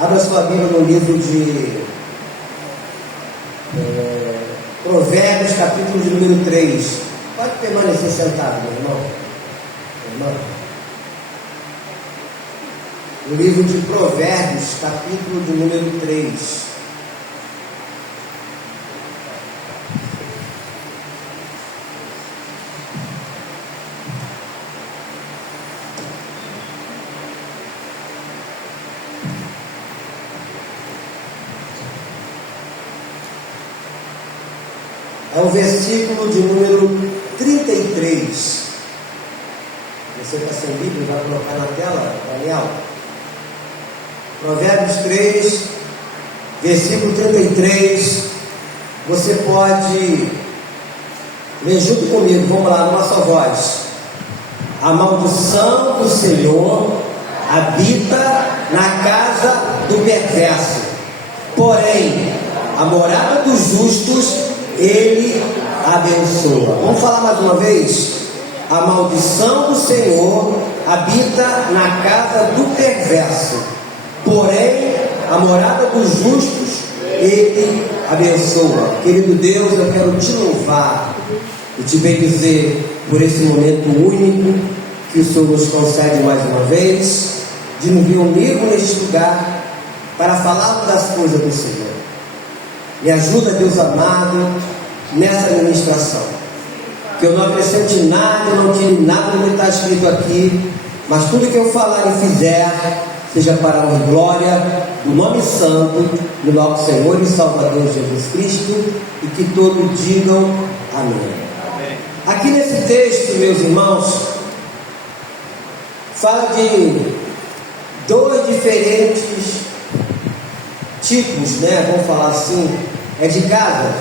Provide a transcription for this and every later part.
Abra sua Bíblia no livro de Provérbios, capítulo de número 3. Pode permanecer sentado, meu irmão. No livro de Provérbios, capítulo de número 3. É o versículo de número 33. Você está sem Bíblia, vai colocar na tela, Daniel. Provérbios 3, versículo 33. Você pode ler junto comigo, vamos lá, numa só voz. A maldição do Senhor habita na casa do perverso, porém a morada dos justos Ele abençoa. Vamos falar mais uma vez? A maldição do Senhor habita na casa do perverso, porém a morada dos justos Ele abençoa. Querido Deus, eu quero te louvar e te bendizer por esse momento único que o Senhor nos concede mais uma vez, de nos reunir neste lugar para falar das coisas do Senhor. Me ajuda, Deus amado, nessa administração. Que eu não acrescente nada, eu não tire nada do que está escrito aqui, mas tudo que eu falar e fizer, seja para a honra e glória do nome santo do nosso Senhor e Salvador Jesus Cristo, e que todos digam amém. Amém. Aqui nesse texto, meus irmãos, fala de dois diferentes tipos, vamos falar assim, de casa.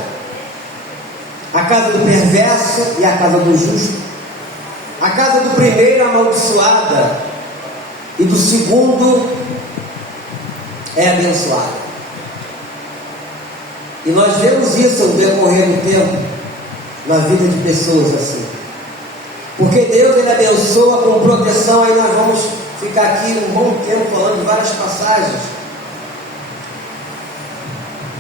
A casa do perverso e a casa do justo. A casa do primeiro amaldiçoada e do segundo é abençoada. E nós vemos isso no decorrer do tempo na vida de pessoas assim. Porque Deus, Ele abençoa com proteção. Aí nós vamos ficar aqui um bom tempo falando de várias passagens.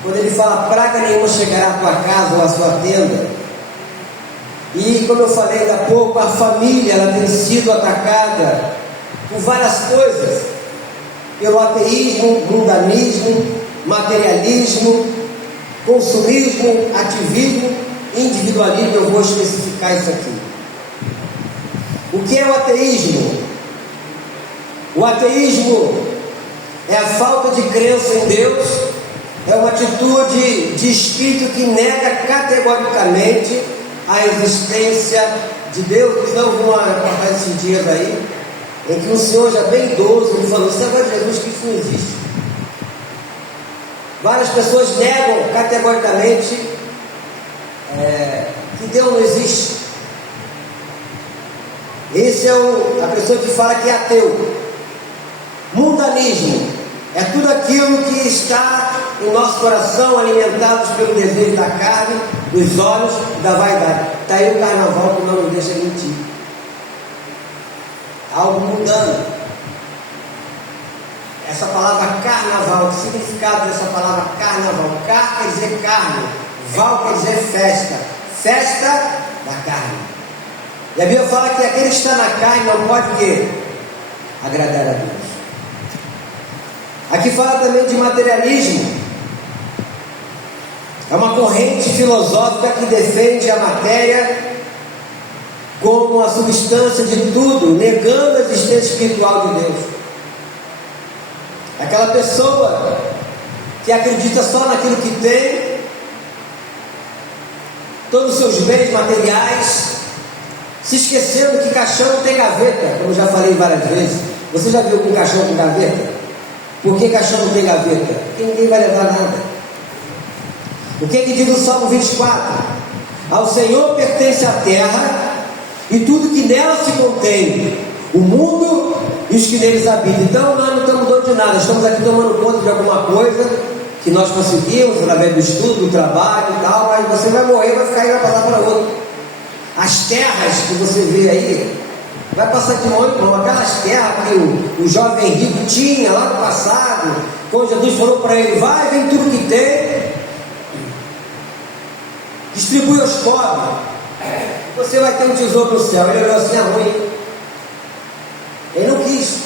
Quando Ele fala, praga nenhuma chegará à tua casa ou à sua tenda. E como eu falei ainda há pouco, a família ela tem sido atacada por várias coisas. Pelo ateísmo, mundanismo, materialismo, consumismo, ativismo, individualismo. Eu vou especificar isso aqui. O que é o ateísmo? O ateísmo é a falta de crença em Deus. É uma atitude de espírito que nega categoricamente a existência de Deus. Não vão passar esses dias aí, em que um senhor já bem idoso, ele falou, esse negócio de Jesus Cristo não existe. Várias pessoas negam categoricamente que Deus não existe. Esse é a pessoa que fala que é ateu. Mundanismo é tudo aquilo que está no nosso coração, alimentados pelo desejo da carne, dos olhos e da vaidade. Está aí o carnaval que não nos deixa mentir. Algo mundano. Essa palavra carnaval, o significado dessa palavra carnaval? Car quer dizer carne, val quer dizer festa. Festa da carne. E a Bíblia fala que aquele que está na carne não pode o quê? Agradar a Deus. Aqui fala também de materialismo. É uma corrente filosófica que defende a matéria como a substância de tudo, negando a existência espiritual de Deus. Aquela pessoa que acredita só naquilo que tem, todos os seus bens materiais, se esquecendo que caixão não tem gaveta, como já falei várias vezes. Você já viu um caixão com gaveta? Por que caixão não tem gaveta? Porque ninguém vai levar nada. O que diz o Salmo 24? Ao Senhor pertence a terra e tudo que nela se contém, o mundo e os que neles habitam. Então nós não estamos donos de nada, estamos aqui tomando conta de alguma coisa que nós conseguimos através do estudo, do trabalho e tal, mas você vai morrer, vai ficar e vai passar para outro. As terras que você vê aí, Vai passar de mão em mão. Aquelas terras que o jovem rico tinha lá no passado, quando Jesus falou para ele: vai, vem tudo que tem, distribui aos pobres, você vai ter um tesouro no céu. Ele olhou assim: é ruim. Ele não quis.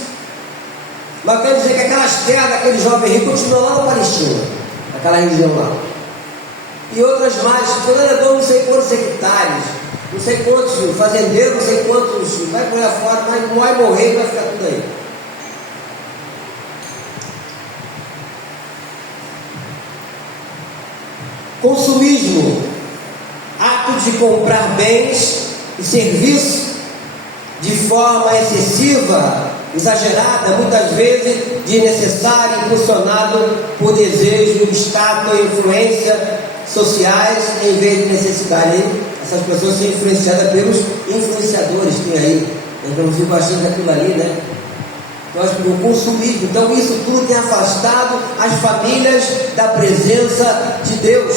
Mas eu quero dizer que aquelas terras daquele jovem rico continuam lá na Palestina, naquela região lá. E outras mais, Fernando, não sei quantos hectares, não sei quantos fazendeiros, não sei quantos, vai por aí fora, mas não vai morrer, vai ficar tudo aí. Consumismo, ato de comprar bens e serviços de forma excessiva, exagerada, muitas vezes desnecessária, impulsionado por desejo, status e influência sociais em vez de necessidade. Essas pessoas são influenciadas pelos influenciadores que tem aí. Então eu fico achando aquilo ali, né? O consumismo. Então isso tudo tem afastado as famílias da presença de Deus.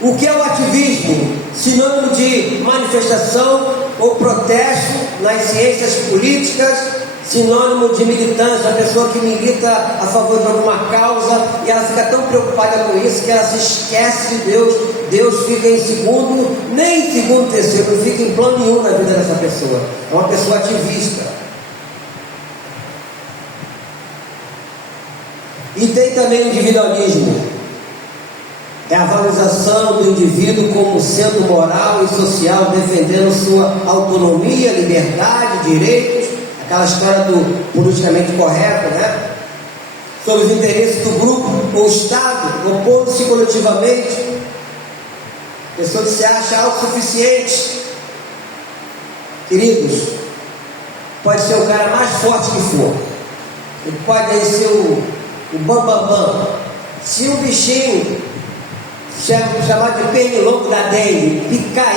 O que é o ativismo? Sinônimo de manifestação ou protesto nas ciências políticas, sinônimo de militância, a pessoa que milita a favor de alguma causa e ela fica tão preocupada com isso que ela se esquece de Deus. Deus fica em segundo, nem em segundo, terceiro, não fica em plano nenhum na vida dessa pessoa. É uma pessoa ativista. E tem também o individualismo. É a valorização do indivíduo como sendo moral e social, defendendo sua autonomia, liberdade, direitos, aquela história do politicamente correto, né? Sobre os interesses do grupo ou Estado, opondo-se coletivamente. Pessoa que se acha autossuficiente. Queridos, pode ser o cara mais forte que for, ele pode ser o bambambam. Se um bichinho chamado de pernilongo da dengue picar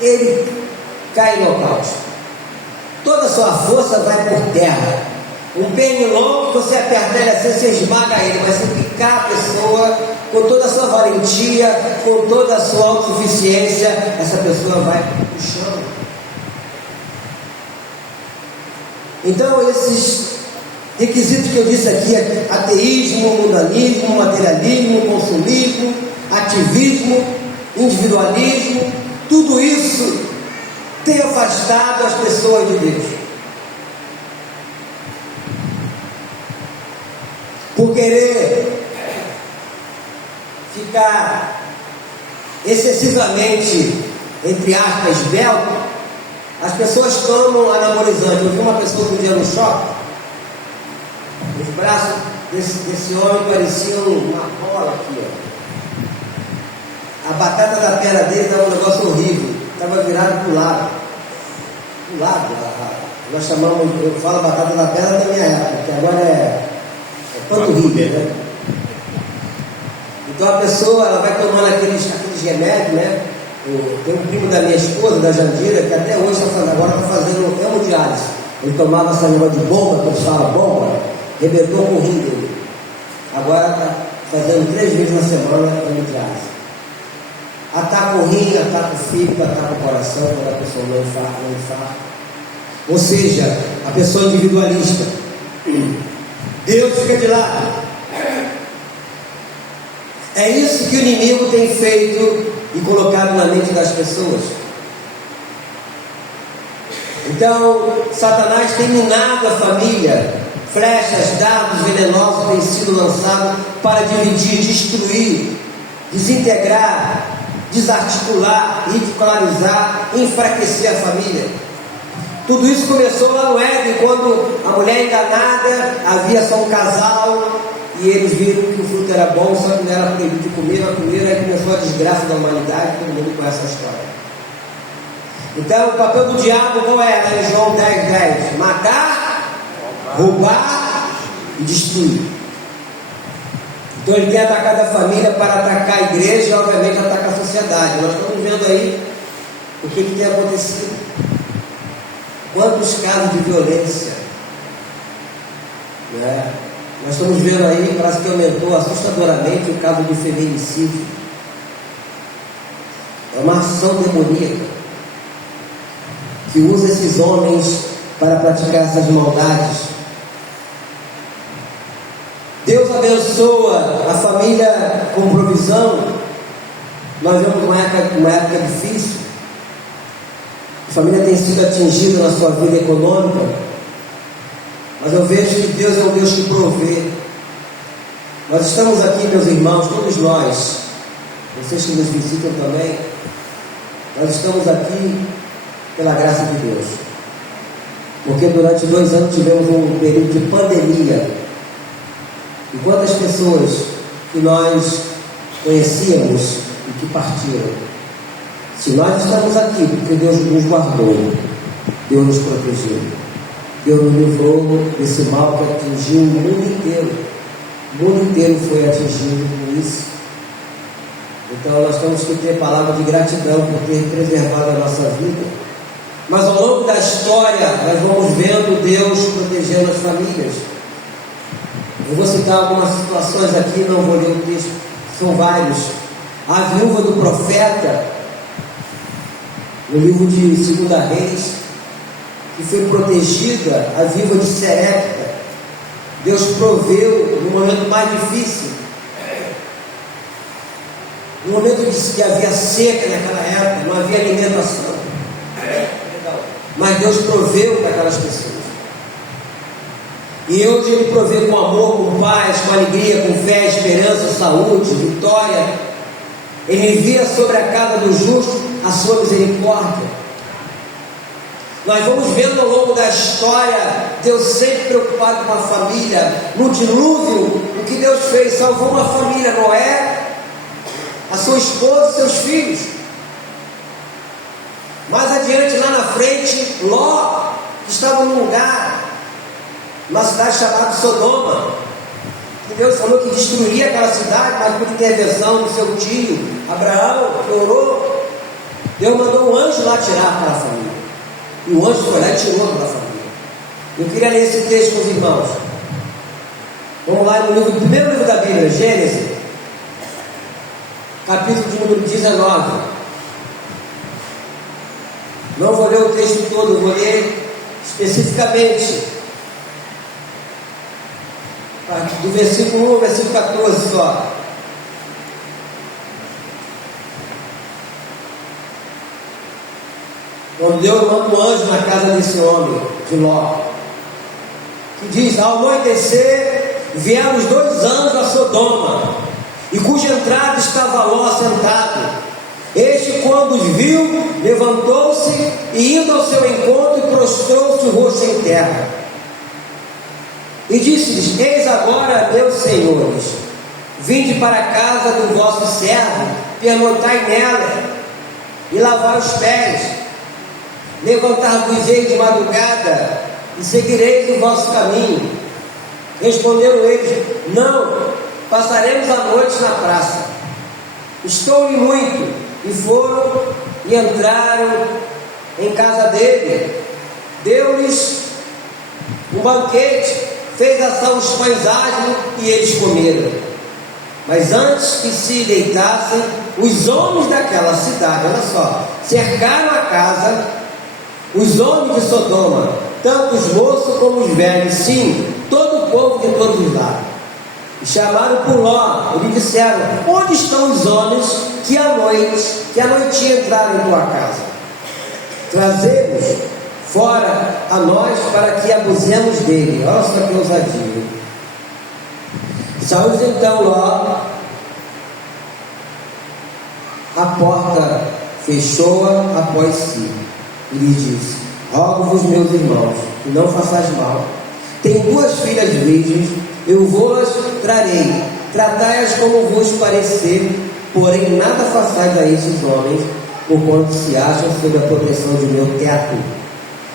ele cai em nocaute. Toda a sua força vai por terra. Um pernilongo, você aperta ele assim, você esmaga ele, mas se picar a pessoa com toda a sua valentia, com toda a sua autossuficiência, essa pessoa vai pro chão. Então esses requisitos que eu disse aqui, ateísmo, mundanismo, materialismo, consumismo, ativismo, individualismo, tudo isso tem afastado as pessoas de Deus. Por querer ficar excessivamente, entre aspas, esbelto, as pessoas tomam anabolizante. Eu vi uma pessoa um dia no shopping, os braços desse homem pareciam uma bola aqui, ó. A batata da perna dele estava um negócio horrível, estava virado para o lado. Nós chamamos, eu falo batata da perna da minha época, que agora é panturrilha, né? Então a pessoa ela vai tomando aqueles remédios, né? Tem um primo da minha esposa, da Jandira, que até hoje agora está fazendo hemodiálise. Ele tomava essa negócio de bomba, que eles falam bomba, rebentou o rim dele. Agora está fazendo 3 vezes na semana hemodiálise. Ataca o rim, ataca o fígado, ataca o coração, quando a pessoa não infarta. Ou seja, a pessoa individualista. Deus fica de lado. É isso que o inimigo tem feito e colocado na mente das pessoas. Então, Satanás tem minado a família. Flechas, dardos venenosos têm sido lançados para dividir, destruir, desintegrar, desarticular, ridicularizar, enfraquecer a família. Tudo isso começou lá no Éden, quando a mulher enganada, havia só um casal, e eles viram que o fruto era bom, só que não era proibido de comer, aí começou a desgraça da humanidade, todo mundo conhece a história. Então o papel do diabo qual era? Em João 10:10, matar, roubar e destruir. Então ele tem atacado a família para atacar a igreja e obviamente atacar a sociedade. Nós estamos vendo aí o que tem acontecido. Quantos casos de violência, né? Nós estamos vendo aí, parece que aumentou assustadoramente o caso de feminicídio. É uma ação demoníaca. que usa esses homens para praticar essas maldades. Deus abençoa a família com provisão. Nós vemos uma época difícil. A família tem sido atingida na sua vida econômica, mas eu vejo que Deus é um Deus que provê. Nós estamos aqui, meus irmãos, todos nós, vocês que nos visitam também, nós estamos aqui pela graça de Deus, porque durante 2 anos tivemos um período de pandemia, e quantas pessoas que nós conhecíamos e que partiram. Se nós estamos aqui porque Deus nos guardou, Deus nos protegeu, Deus nos livrou desse mal que atingiu o mundo inteiro. O mundo inteiro foi atingido por isso. Então nós temos que ter palavra de gratidão por ter preservado a nossa vida. Mas ao longo da história nós vamos vendo Deus protegendo as famílias. Eu vou citar algumas situações aqui, não vou ler o texto, são vários. A viúva do profeta, no livro de 2 Reis, que foi protegida, a viúva de Serepta. Deus proveu no momento mais difícil, no momento que havia seca naquela época, não havia alimentação, mas Deus proveu para aquelas pessoas. E hoje Ele provê com amor, com paz, com alegria, com fé, esperança, saúde, vitória. Ele envia sobre a casa do justo a sua misericórdia. Nós vamos vendo ao longo da história, Deus sempre preocupado com a família. No dilúvio, o que Deus fez? Salvou uma família, Noé, a sua esposa e seus filhos. Mais adiante, lá na frente, Ló, que estava num lugar, uma cidade chamada Sodoma, que Deus falou que destruiria aquela cidade, mas por intervenção do seu tio Abraão, que orou, Deus mandou um anjo lá tirar para a família. E o anjo foi lá e tirou da família. Eu queria ler esse texto com os irmãos. Vamos lá no primeiro livro da Bíblia, Gênesis, capítulo de número 19. Não vou ler o texto todo, vou ler especificamente do versículo 1 ao versículo 14 só. Quando Deus manda um anjo na casa desse homem, de Ló, que diz: ao anoitecer vieram os 2 anjos a Sodoma, e cuja entrada estava Ló sentado. Este, quando os viu, levantou-se e, indo ao seu encontro, prostrou-se o rosto em terra. E disse-lhes: eis agora, meus senhores, vinde para a casa do vosso servo, pernoitai nela, e lavai os pés. Levantar-vos-eis de madrugada, e seguireis o vosso caminho. Responderam eles: não, passaremos a noite na praça. Estou-lhe muito. E foram e entraram em casa dele. Deu-lhes um banquete, fez assar os pães asmos e eles comeram. Mas antes que se deitassem, os homens daquela cidade, olha só, cercaram a casa, os homens de Sodoma, tanto os moços como os velhos, sim, todo o povo de todos os lados. E chamaram por Ló, e lhe disseram: onde estão os homens que à noite entraram em tua casa? Trazemos fora a nós para que abusemos dele. Olha só que ousadia. Saiu então Ló, a porta fechou-a após si, e lhe disse: rogo-vos, meus irmãos, que não façais mal. Tenho 2 filhas virgens, eu vou-las trarei, tratai-as como vos parecer, porém nada façais a estes homens, porquanto se acham sob a proteção de meu teto.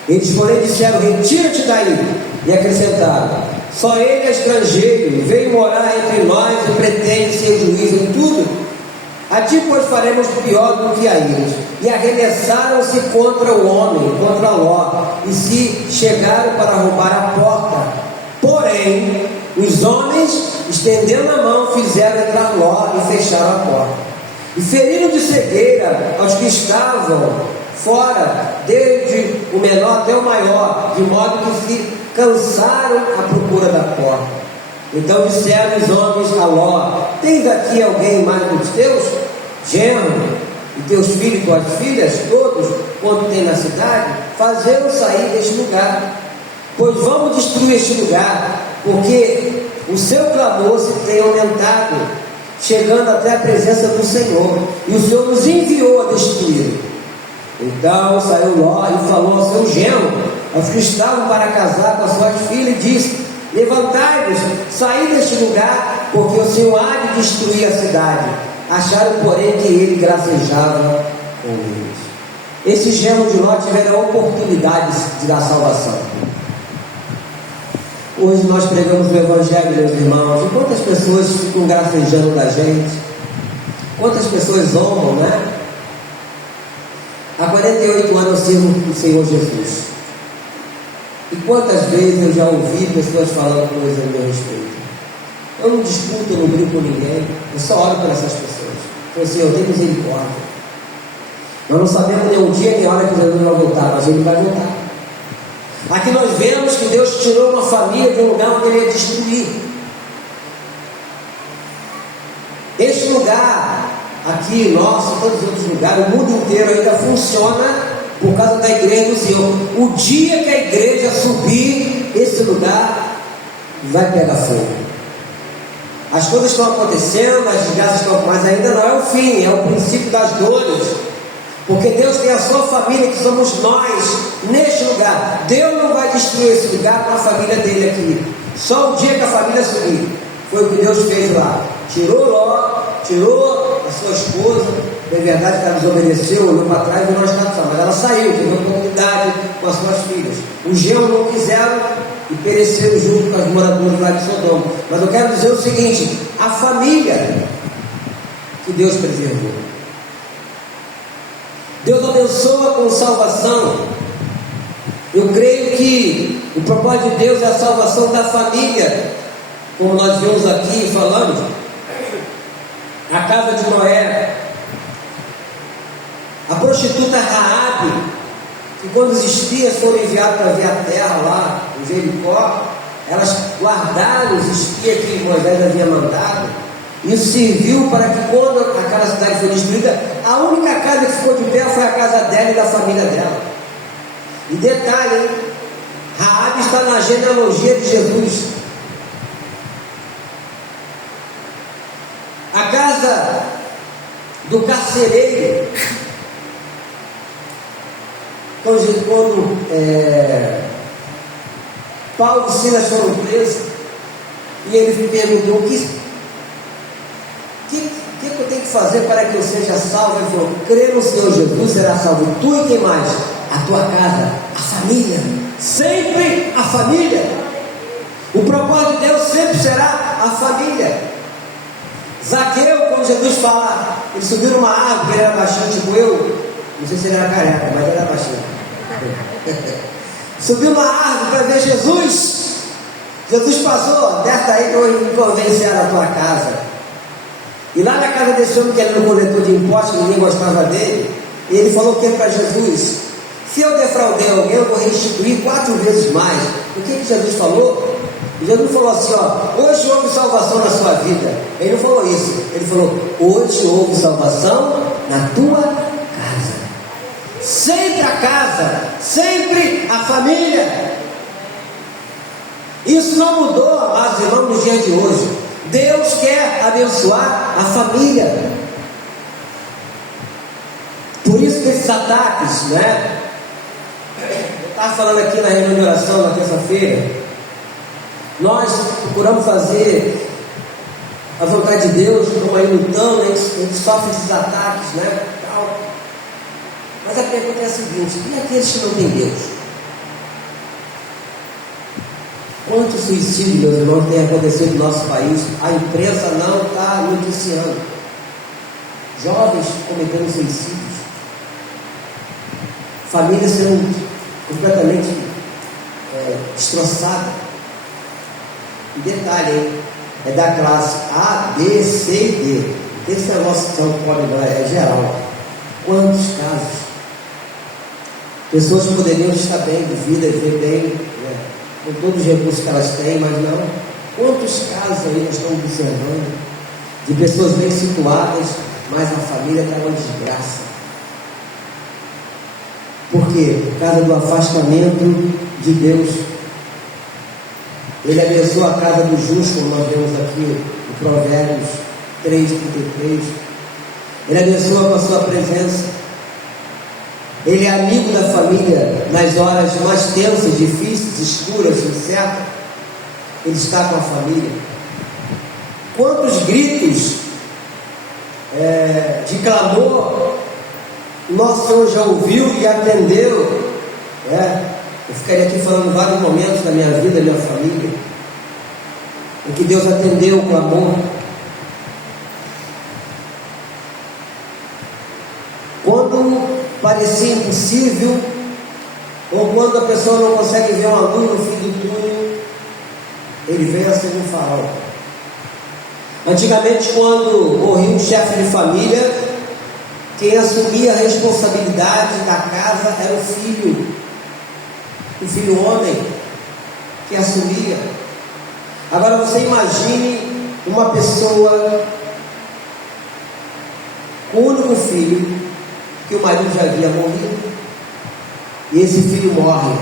Eles, porém, disseram: retira-te daí. E acrescentaram: só ele é estrangeiro, veio morar entre nós e pretende ser juiz em tudo. A ti, pois, faremos pior do que a eles. E arremessaram-se contra o homem, contra Ló, e se chegaram para roubar a porta. Porém, os homens, estendendo a mão, fizeram entrar Ló e fecharam a porta. E feriram de cegueira aos que estavam fora, desde o menor até o maior, de modo que se cansaram à procura da porta. Então disseram os homens a Ló: tens aqui alguém mais dos teus genros, e teus filhos e tuas filhas, todos quanto tem na cidade? Fazê-los sair deste lugar, pois vamos destruir este lugar, porque o seu clamor se tem aumentado, chegando até a presença do Senhor, e o Senhor nos enviou a destruir. Então saiu Ló e falou ao seu genro, aos que estavam para casar com as suas filhas, e disse: levantai-vos, saí deste lugar, porque o Senhor há de destruir a cidade. Acharam, porém, que ele gracejava com eles. Esses genros de Ló tiveram a oportunidade de dar salvação. Hoje nós pregamos o Evangelho, meus irmãos, e quantas pessoas ficam gracejando da gente, quantas pessoas zombam, né? Há 48 anos eu sirvo o Senhor Jesus, e quantas vezes eu já ouvi pessoas falando coisas a meu respeito. Eu não discuto, eu não brigo com ninguém, eu só oro por essas pessoas. Eu Senhor, tem misericórdia. Nós não sabemos nem o dia nem a hora que Jesus vai voltar, mas ele vai voltar. Aqui nós vemos que Deus tirou uma família de um lugar onde ele ia destruir. Este lugar, aqui, nosso, todos os outros lugares, o mundo inteiro ainda funciona por causa da igreja do Senhor. O dia que a igreja subir, esse lugar vai pegar fogo. As coisas estão acontecendo, as desgraças estão, mas ainda não é o fim, é o princípio das dores. Porque Deus tem a sua família, que somos nós, neste lugar. Deus não vai destruir esse lugar com a família dele aqui. Só o dia que a família subir. Foi o que Deus fez lá. Tirou Ló, tirou a sua esposa. É verdade que ela desobedeceu, olhou para trás e não está só. Mas ela saiu, teve uma oportunidade com as suas filhas. Os genros não quiseram e pereceram junto com as moradoras lá de Sodoma. Mas eu quero dizer o seguinte: a família que Deus preservou. Deus abençoa com salvação. Eu creio que o propósito de Deus é a salvação da família, como nós vimos aqui falando. A casa de Noé, a prostituta Raabe, que quando os espias foram enviados para ver a terra lá em Jericó, elas guardaram os espias que Moisés havia mandado. Isso serviu para que quando aquela cidade foi destruída, a única casa que ficou de pé foi a casa dela e da família dela. E detalhe, hein? Raabe está na genealogia de Jesus. A casa do carcereiro, quando Paulo e Silas foram presos, e ele perguntou: o que eu tenho que fazer para que eu seja salvo? Ele falou: crê no Senhor Jesus, será salvo tu e quem mais? A tua casa, a família, sempre a família. O propósito de Deus sempre será a família. Zaqueu, quando Jesus fala, ele subiu numa árvore, ele era baixinho, tipo eu, não sei se ele era careca, mas ele era baixinho. Subiu numa árvore para ver Jesus. Jesus passou: desce aí que eu me convencer a tua casa. E lá na casa desse homem, que era um coletor de impostos, ninguém gostava dele, e ele falou o que para Jesus? Se eu defraudei alguém, eu vou restituir 4 vezes mais. O que Jesus falou? Jesus falou assim: ó, hoje houve salvação na sua vida. Ele não falou isso, ele falou: hoje houve salvação na tua casa. Sempre a casa, sempre a família. Isso não mudou, amados irmãos, nos dias de hoje. Deus quer abençoar a família. Por isso que esses ataques, né? Eu estava falando aqui na reunião de oração na terça-feira. Nós procuramos fazer a vontade de Deus, como aí lutando, a gente sofre esses ataques, né? Mas a pergunta é a seguinte: e aqueles que não têm Deus? Quantos suicídios, meus irmãos, tem acontecido no nosso país? A imprensa não está noticiando. Jovens cometendo suicídios, famílias sendo completamente destroçadas. E detalhe, hein? É da classe A, B, C e D. Esse negócio que são pobre não é geral. Quantos casos? Pessoas poderiam estar bem de vida, viver bem, né, com todos os recursos que elas têm, mas não. Quantos casos aí nós estamos observando de pessoas bem situadas, mas a família está uma desgraça? Por quê? Por causa do afastamento de Deus. Ele abençoa a casa do justo, como nós vemos aqui em Provérbios 3:33. Ele abençoa com a sua presença. Ele é amigo da família nas horas mais tensas, difíceis, escuras, incertas. Ele está com a família. Quantos gritos de clamor nosso Senhor já ouviu e atendeu? Eu ficaria aqui falando vários momentos da minha vida, da minha família, em que Deus atendeu o clamor. Quando parecia impossível, ou quando a pessoa não consegue ver uma luz no fim do túnel, Ele veio a ser um farol. Antigamente, quando morria um chefe de família, quem assumia a responsabilidade da casa era o filho homem, que assumia. Agora você imagine uma pessoa com o único filho, que o marido já havia morrido, e esse filho morre.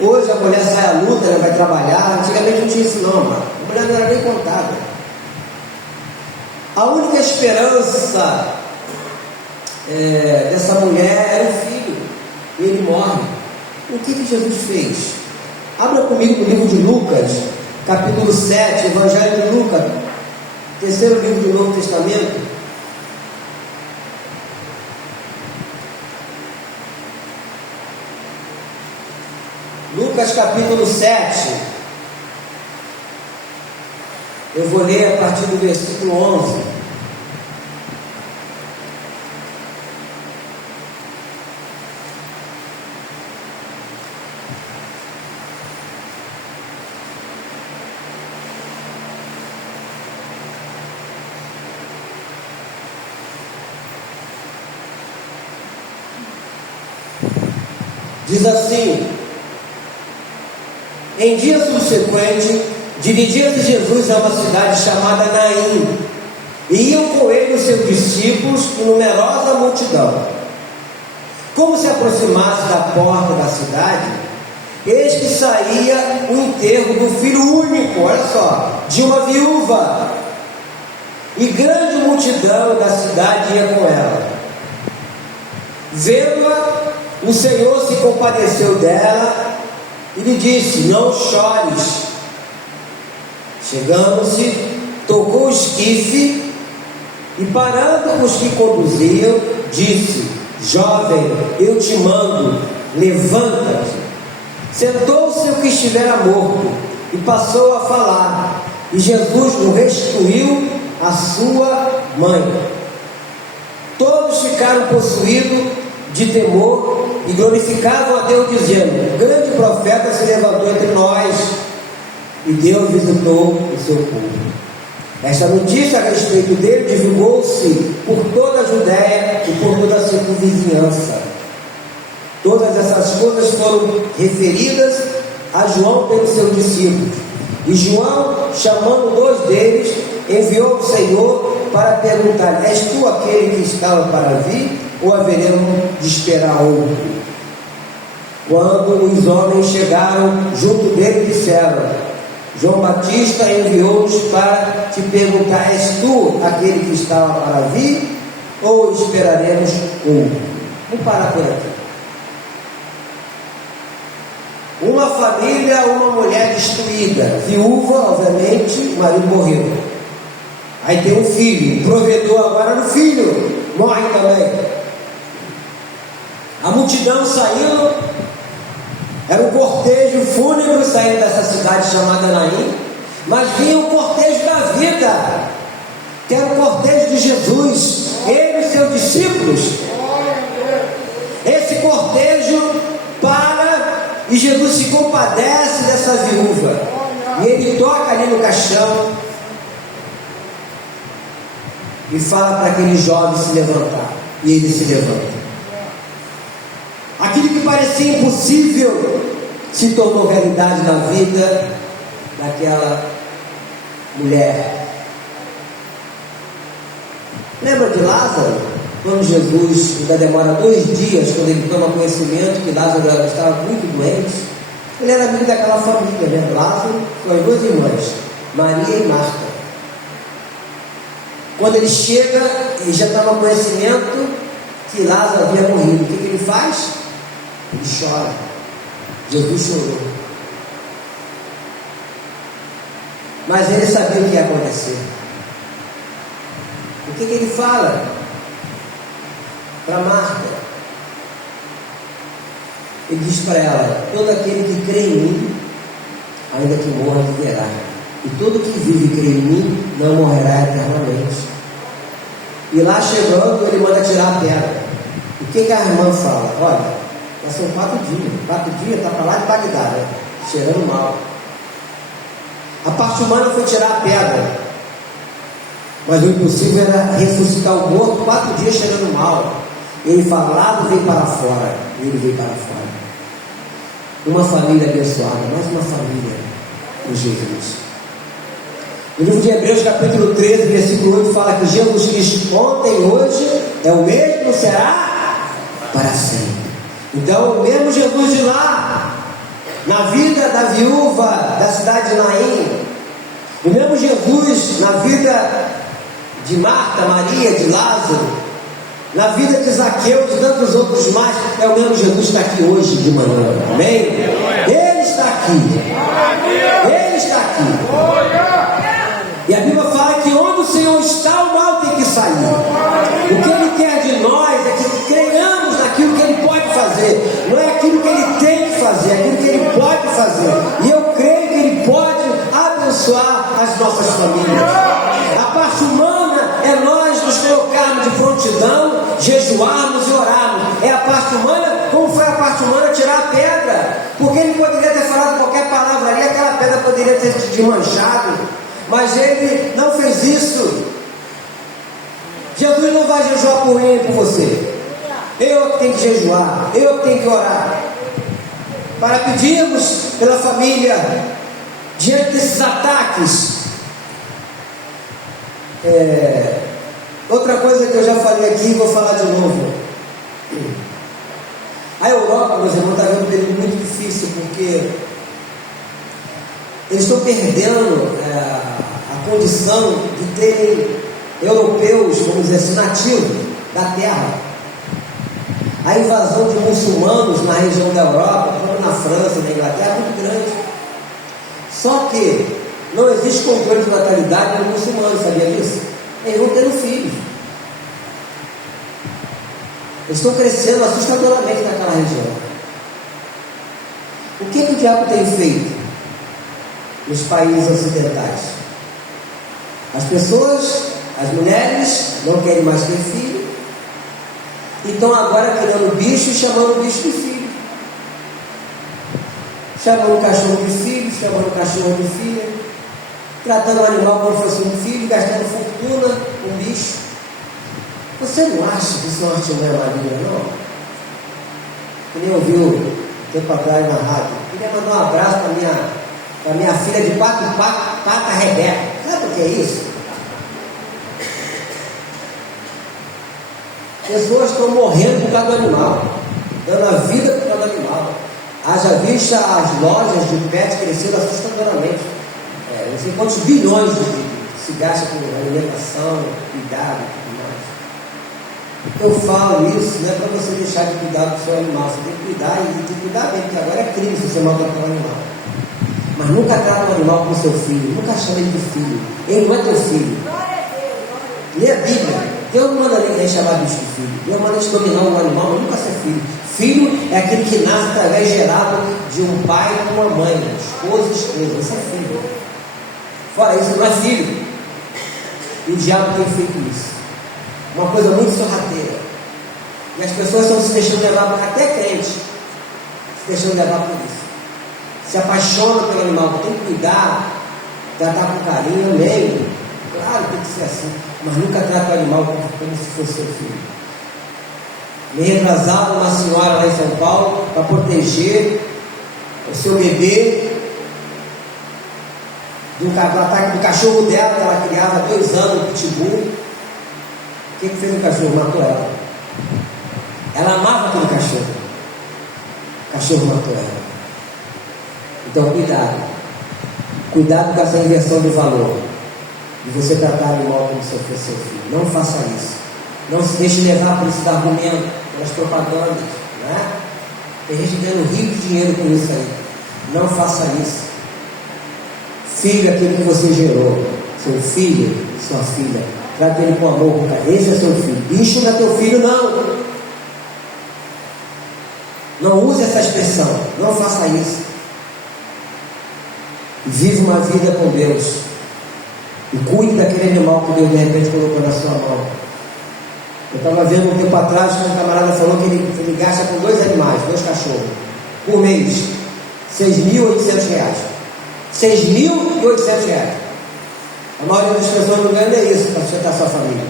Hoje a mulher sai à luta, ela vai trabalhar. Antigamente não tinha isso não, mano. A mulher não era bem contada. A única esperança dessa mulher era o filho, e ele morre. O que Jesus fez? Abra comigo no livro de Lucas, capítulo 7, Evangelho de Lucas, terceiro livro do Novo Testamento. Lucas capítulo 7, eu vou ler a partir do versículo 11. Diz assim: em dia subsequente, dirigia-se Jesus a uma cidade chamada Naim, e iam com ele os seus discípulos e numerosa multidão. Como se aproximasse da porta da cidade, eis que saía o enterro do filho único, olha só, de uma viúva, e grande multidão da cidade ia com ela. Vendo-a, o Senhor se compadeceu dela e lhe disse: não chores. Chegando-se, tocou o esquife e, parando os que conduziam, disse: jovem, eu te mando, levanta-te. Sentou-se o que estivera morto e passou a falar, e Jesus o restituiu à sua mãe. Todos ficaram possuídos de temor e glorificavam a Deus, dizendo: grande profeta se levantou entre nós, e Deus visitou o seu povo. Esta notícia a respeito dele divulgou-se por toda a Judéia e por toda a circunvizinhança. Todas essas coisas foram referidas a João pelos seus discípulos, e João, chamando 2 deles, enviou o Senhor para perguntar: és tu aquele que estava para vir, ou haveremos de esperar outro? Quando os homens chegaram junto dele, disseram: João Batista enviou-nos para te perguntar: és tu aquele que estava para vir, ou esperaremos outro? Vamos parar por aqui. Uma família, uma mulher destruída, viúva, obviamente, o marido morreu. Aí tem um filho, o provedor agora do filho, morre também. A multidão saindo, era um cortejo fúnebre saindo dessa cidade chamada Naim, mas vinha o cortejo da vida, que era o cortejo de Jesus, ele e seus discípulos. Esse cortejo para, e Jesus se compadece dessa viúva, e ele toca ali no caixão e fala para aquele jovem se levantar, e ele se levanta. Aquele parecia impossível se tornou realidade na vida daquela mulher. Lembra de Lázaro? Quando Jesus ainda demora 2 dias, quando ele toma conhecimento que Lázaro estava muito doente, ele era amigo daquela família, né? Lázaro, com as 2 irmãs, Maria e Marta. Quando ele chega, ele já toma conhecimento que Lázaro havia morrido. O que ele faz? Ele chora. Jesus chorou. Mas ele sabia o que ia acontecer. O que ele fala para Marta? Ele diz para ela: todo aquele que crê em mim, ainda que morra, viverá. E todo que vive e crê em mim, não morrerá eternamente. E lá chegando, ele manda tirar a pedra. O que a irmã fala? Olha, já são 4 dias. 4 dias, está para lá de Bagdá, né? Cheirando mal. A parte humana foi tirar a pedra. Mas o impossível era ressuscitar o morto 4 dias cheirando mal. Ele fala: lá veio para fora. E ele veio para fora. Uma família abençoada, mais uma família com Jesus. O livro de Hebreus, capítulo 13, versículo 8, fala que Jesus Cristo ontem e hoje é o mesmo, será para sempre. Então, o mesmo Jesus de lá, na vida da viúva da cidade de Naim, o mesmo Jesus na vida de Marta, Maria, de Lázaro, na vida de Zaqueu, de tantos outros mais, é o mesmo Jesus que está aqui hoje de manhã. Amém? Ele está aqui. Ele está aqui. E a Bíblia fala que onde o Senhor está, o mal tem que sair. O que Ele quer de nós é que creiamos naquilo que Ele pode fazer. Não é aquilo que Ele tem que fazer, é aquilo que Ele pode fazer. E eu creio que Ele pode abençoar as nossas famílias. A parte humana é nós nos colocarmos de prontidão, jejuarmos e orarmos. É a parte humana, como foi a parte humana tirar a pedra. Porque Ele poderia ter falado qualquer palavra ali, aquela pedra poderia ter se desmanchado. Mas ele não fez isso. Jesus não vai jejuar por mim e por você. Eu que tenho que jejuar, eu que tenho que orar, para pedirmos pela família diante desses ataques. Outra coisa que eu já falei aqui, vou falar de novo. A Europa, meus irmãos, está vendo um período muito difícil, porque eles estão perdendo a condição de terem europeus, vamos dizer assim, nativos da terra. A invasão de muçulmanos na região da Europa, como na França, na Inglaterra, é muito grande. Só que não existe controle de natalidade no muçulmano, sabia disso? Eles vão tendo filhos. Eles estão crescendo assustadoramente naquela região. O que o diabo tem feito nos países ocidentais? As pessoas, as mulheres, não querem mais ter filho, e estão agora criando bicho e chamando o bicho de filho. Chamando o cachorro de filho, chamando o cachorro de filha, tratando o animal como se fosse um filho, gastando fortuna com um bicho. Você não acha que isso é uma artimanha maligna, não? Que nem ouviu tempo atrás na rádio. Queria mandar um abraço para minha filha de 4 patas, Rebeca. Sabe o que é isso? Pessoas estão morrendo por causa do animal, dando a vida por causa do animal. Haja vista as lojas de pet crescendo assustadoramente. Não sei quantos bilhões se gasta com alimentação, cuidado e tudo mais. Eu falo isso não é para você deixar de cuidar do seu animal. Você tem que cuidar e tem que cuidar bem, porque agora é crime se você maltratar um animal. Mas nunca trata o animal como seu filho, nunca chama ele de filho. Ele não é teu filho. Lê a Bíblia. Deus não manda ninguém chamar bicho de filho. Deus manda te dominar um animal, mas nunca ser filho. Filho é aquele que nasce através gerado de um pai com uma mãe, esposa e esposa. Isso é filho. Fora isso, não é filho. E o diabo tem feito isso. Uma coisa muito sorrateira. E as pessoas estão se deixando levar, até crente, se deixando levar por isso. Se apaixona pelo animal, tem que cuidar, tratar com carinho, amém. Claro que tem que ser assim, mas nunca trata o animal como se fosse seu filho. Me retrasado, uma senhora lá em São Paulo, para proteger o seu bebê do ataque do cachorro dela, que ela criava há 2 anos, o pitbull. O que fez o cachorro? Matou ela. Ela amava aquele cachorro. O cachorro matou ela. Então, cuidado. Cuidado com essa inversão de valor. De você tratar animal como se fosse seu filho. Não faça isso. Não se deixe levar por esse argumento, pelas propagandas, né? Tem gente ganhando rico de dinheiro com isso aí. Não faça isso. Filho é aquele que você gerou. Seu filho, sua filha. Trate ele com amor, cara. Esse é seu filho. Bicho não é teu filho, não. Não use essa expressão. Não faça isso. Vive uma vida com Deus. E cuide daquele animal que Deus de repente colocou na sua mão. Eu estava vendo um tempo atrás que um camarada falou que ele gasta com 2 animais, 2 cachorros, por mês, R$6.800. R$6.800. A maioria das pessoas não ganha isso para sustentar sua família.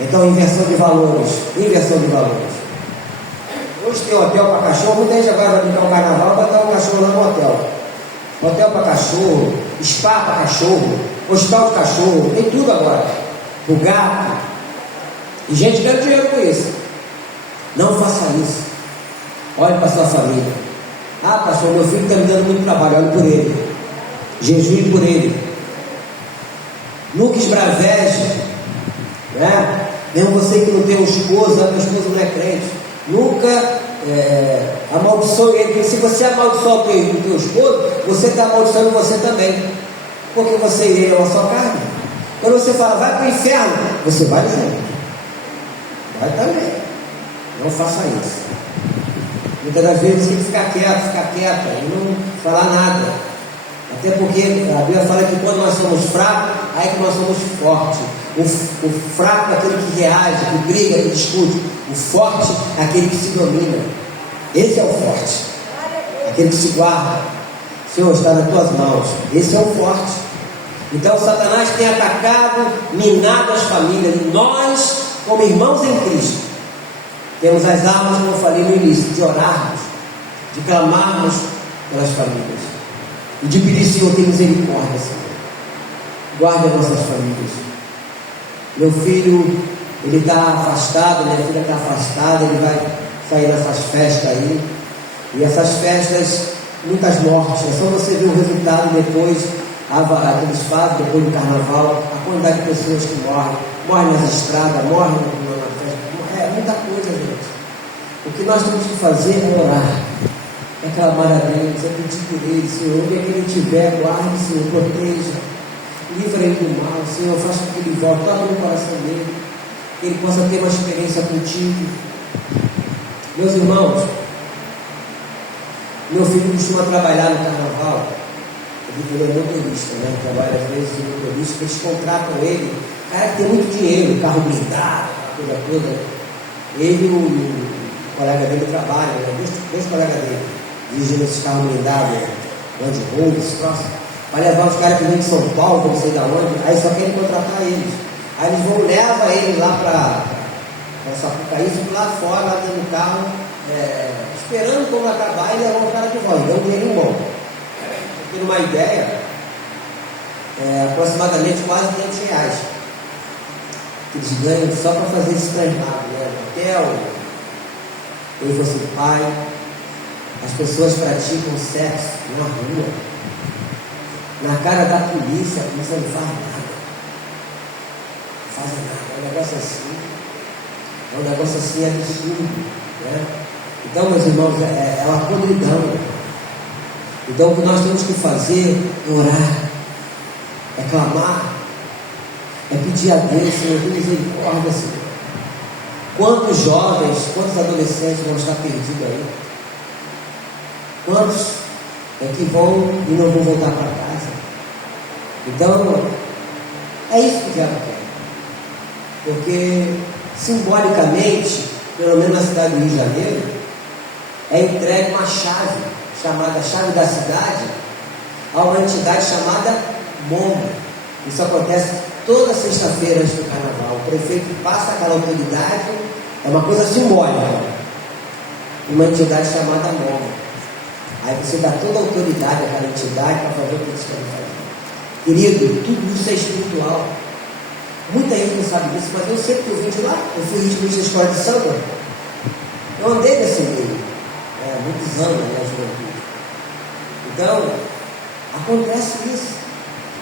Então, inversão de valores. Inversão de valores. Hoje tem hotel para cachorro, muita gente agora vai brincar um carnaval, vai botar um cachorro lá no hotel. Hotel para cachorro, spa para cachorro, hospital de cachorro, tem tudo agora. O gato. E gente ganha dinheiro com isso. Não faça isso. Olhe para sua família. Ah, pastor, meu filho está me dando muito trabalho, olhe por ele. Jejue por ele. Nunca esbraveje, né? Mesmo você que não tem um esposo, a tua esposa não é crente. Nunca amaldiçoe ele, porque se você amaldiçoa o teu esposo, você está amaldiçoando você também. Porque você e ele é uma só carne. Quando você fala, vai para o inferno, você vai junto. Vai também. Não faça isso. Muitas das vezes você tem que ficar quieta e não falar nada. Até porque a Bíblia fala que quando nós somos fracos, aí que nós somos fortes. O fraco é aquele que reage, que briga, que discute. O forte é aquele que se domina. Esse é o forte. Aquele que se guarda. Senhor, está nas tuas mãos. Esse é o forte. Então Satanás tem atacado, minado as famílias. E nós, como irmãos em Cristo, temos as armas, como eu falei no início, de orarmos, de clamarmos pelas famílias e de pedir, Senhor, tem misericórdia, Senhor. Guarde as nossas famílias. Meu filho, ele está afastado, minha filha está afastada, ele vai sair dessas festas aí. E essas festas, muitas mortes. É só você ver o resultado depois, que eles fazem depois do carnaval, a quantidade de pessoas que morrem nas estradas, morrem na festa. É muita coisa, gente. O que nós temos que fazer é orar, é clamar a Deus, é pedir por ele, Senhor, onde é que ele estiver, guarde, Senhor, proteja, livra ele do mal, Senhor, faça com que ele volte, toque no coração dele, que ele possa ter uma experiência contigo. Meus irmãos, meu filho costuma trabalhar no carnaval. Ele é motorista, né? Trabalha às vezes em motorista, eles contratam ele, cara que tem muito dinheiro, carro blindado, coisa toda. Ele e o colega dele trabalham, né? dois colegas dele, dirigindo esses carros blindados, Land Rover, esse próximo, para levar os caras que vêm de São Paulo, não sei de onde, aí só querem contratar eles. Aí eles vão, levam ele lá para Sapucaí, ficam lá fora, lá dentro do carro, esperando quando acabar e levam o cara de volta, dão um dinheiro bom. Para ter uma ideia, aproximadamente quase R$500 que eles ganham só para fazer esse traslado, né? Hotel, eu fosse pai, as pessoas praticam sexo na rua, na cara da polícia, a polícia não faz nada, é um negócio assim absurdo, né? Então, meus irmãos, é uma podridão. Então, o que nós temos que fazer é orar, é clamar, é pedir a Deus, Senhor, tem misericórdia, Senhor. Quantos jovens, quantos adolescentes vão estar perdidos aí? Quantos é que vão e não vão voltar para casa? Então, é isso que o diabo quer. Porque, simbolicamente, pelo menos na cidade do Rio de Janeiro, é entregue uma chave, chamada chave da cidade, a uma entidade chamada MOMA. Isso acontece toda sexta-feira antes do carnaval. O prefeito passa aquela autoridade É uma coisa simbólica. Uma entidade chamada Momo. Aí você dá toda a autoridade àquela entidade para fazer o que eles querem fazer. Querido, tudo isso é espiritual. Muita gente não sabe disso, mas eu sempre que eu vim de lá, eu fui ritmista de escola de samba. Eu andei nesse meio, muitos anos na minha juventude. Então, acontece isso.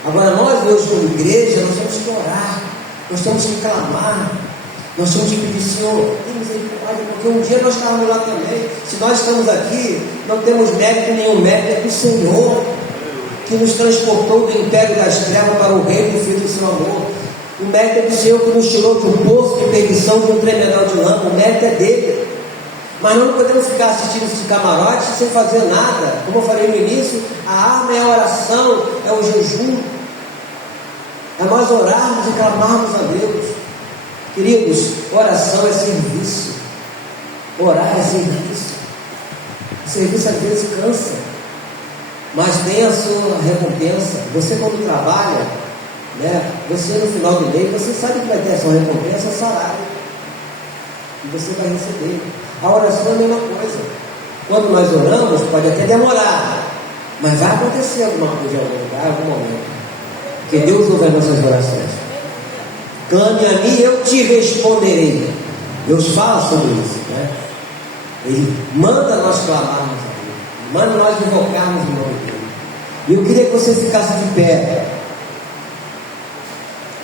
Agora nós hoje como igreja, nós temos que orar, nós temos que clamar, nós temos que pedir, Senhor, tem misericórdia, porque um dia nós estávamos lá também. Se nós estamos aqui, não temos mérito nenhum, mérito é do Senhor, que nos transportou do império das trevas para o reino do Filho do seu amor. O mérito é do Senhor que nos tirou de um poço de perdição, de um tremedal de lama. O mérito é dele. Mas nós não podemos ficar assistindo esse camarote sem fazer nada. Como eu falei no início, a arma é a oração, é o jejum. É nós orarmos e clamarmos a Deus. Queridos, oração é serviço. Orar é serviço. O serviço às vezes cansa, mas tem a sua recompensa. Você quando trabalha, você no final do mês, você sabe que vai ter a sua recompensa, o salário. E você vai receber. A oração é a mesma coisa. Quando nós oramos, pode até demorar, mas vai acontecer alguma coisa em algum lugar, em algum momento. Porque Deus ouve as nossas orações. Clame a mim, eu te responderei. Deus fala sobre isso, Ele manda nós clamarmos a Ele, manda nós invocarmos o nome dele. E eu queria que você ficasse de pé.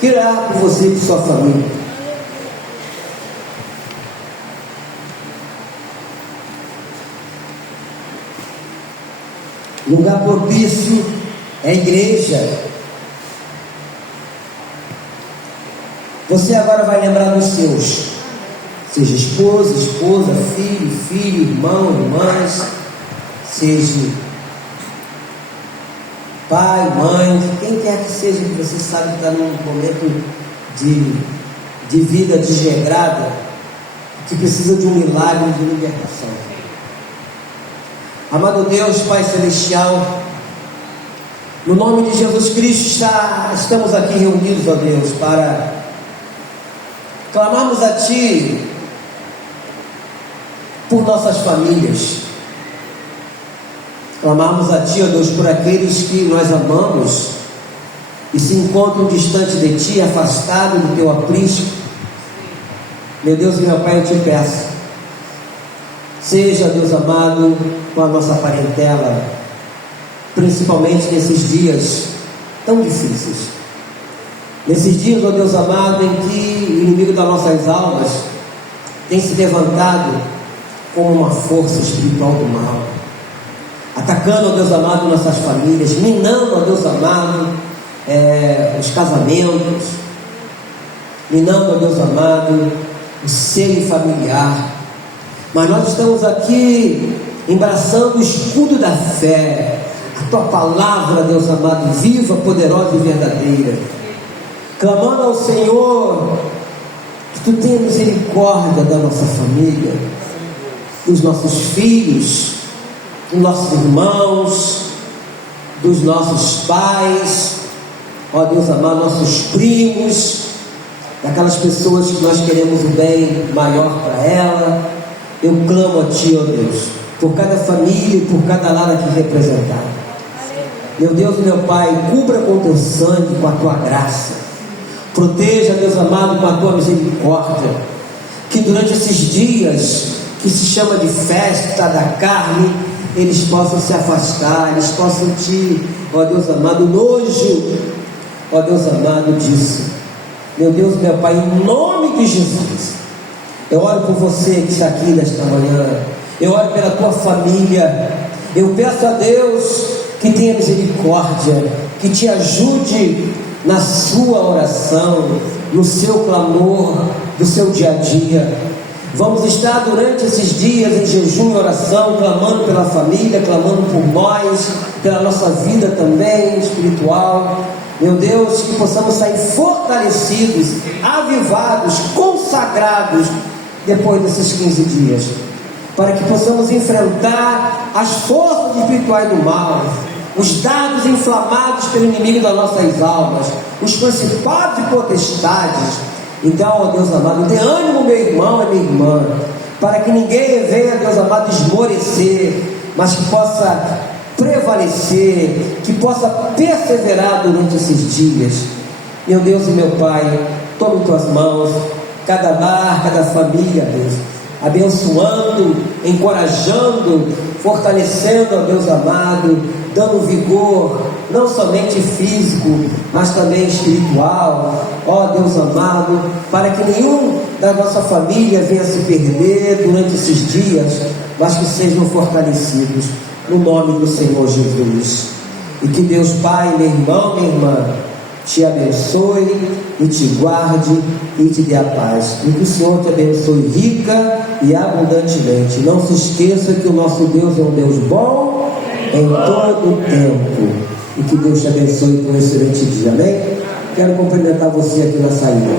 Quero orar por você e por sua família. Lugar propício é a igreja. Você agora vai lembrar dos seus, seja esposa, filho, irmão, irmãs, seja pai, mãe, quem quer que seja, que você sabe que está num momento de vida desregrada, que precisa de um milagre de libertação. Amado Deus, Pai Celestial, no nome de Jesus Cristo, estamos aqui reunidos, ó Deus, para clamarmos a Ti por nossas famílias, clamarmos a Ti, ó Deus, por aqueles que nós amamos e se encontram distante de Ti, afastados do Teu aprisco. Meu Deus e meu Pai, eu Te peço, seja, Deus amado, com a nossa parentela, principalmente nesses dias tão difíceis. Nesses dias, ó Deus amado, em que o inimigo das nossas almas tem se levantado como uma força espiritual do mal, atacando, ó Deus amado, nossas famílias, minando, ó Deus amado, os casamentos, minando, ó Deus amado, o seio familiar. Mas nós estamos aqui embraçando o escudo da fé, a Tua palavra, Deus amado, viva, poderosa e verdadeira, clamando ao Senhor que Tu tenha misericórdia da nossa família, dos nossos filhos, dos nossos irmãos, dos nossos pais, ó Deus amado, nossos primos, daquelas pessoas que nós queremos o bem maior para ela. Eu clamo a Ti, ó Deus, por cada família e por cada lado aqui representado. Meu Deus e meu Pai, cubra com Teu sangue, com a Tua graça. Proteja, Deus amado, com a Tua misericórdia. Que durante esses dias, que se chama de festa da carne, eles possam se afastar, eles possam Te, ó Deus amado, nojo, ó Deus amado, disso. Meu Deus e meu Pai, em nome de Jesus, eu oro por você que está aqui nesta manhã, eu oro pela tua família, eu peço a Deus que tenha misericórdia, que te ajude na sua oração, no seu clamor, do seu dia a dia. Vamos estar durante esses dias em jejum e oração, clamando pela família, clamando por nós, pela nossa vida também espiritual. Meu Deus, que possamos sair fortalecidos, avivados, consagrados depois desses 15 dias, para que possamos enfrentar as forças espirituais do mal, os dardos inflamados pelo inimigo das nossas almas, os principados e potestades, Então, ó Deus amado, dê ânimo, meu irmão e minha irmã, para que ninguém venha, Deus amado, esmorecer, mas que possa prevalecer, que possa perseverar durante esses dias. Meu Deus e meu Pai, toma em tuas mãos cada lar, cada família, Deus, abençoando, encorajando, fortalecendo, ó Deus amado, dando vigor, não somente físico, mas também espiritual, ó Deus amado, para que nenhum da nossa família venha se perder durante esses dias, mas que sejam fortalecidos, no nome do Senhor Jesus. E que Deus Pai, meu irmão, minha irmã, te abençoe e te guarde e te dê a paz. E que o Senhor te abençoe rica e abundantemente. Não se esqueça que o nosso Deus é um Deus bom em todo o tempo. E que Deus te abençoe por um excelente dia, amém? Quero cumprimentar você aqui na saída.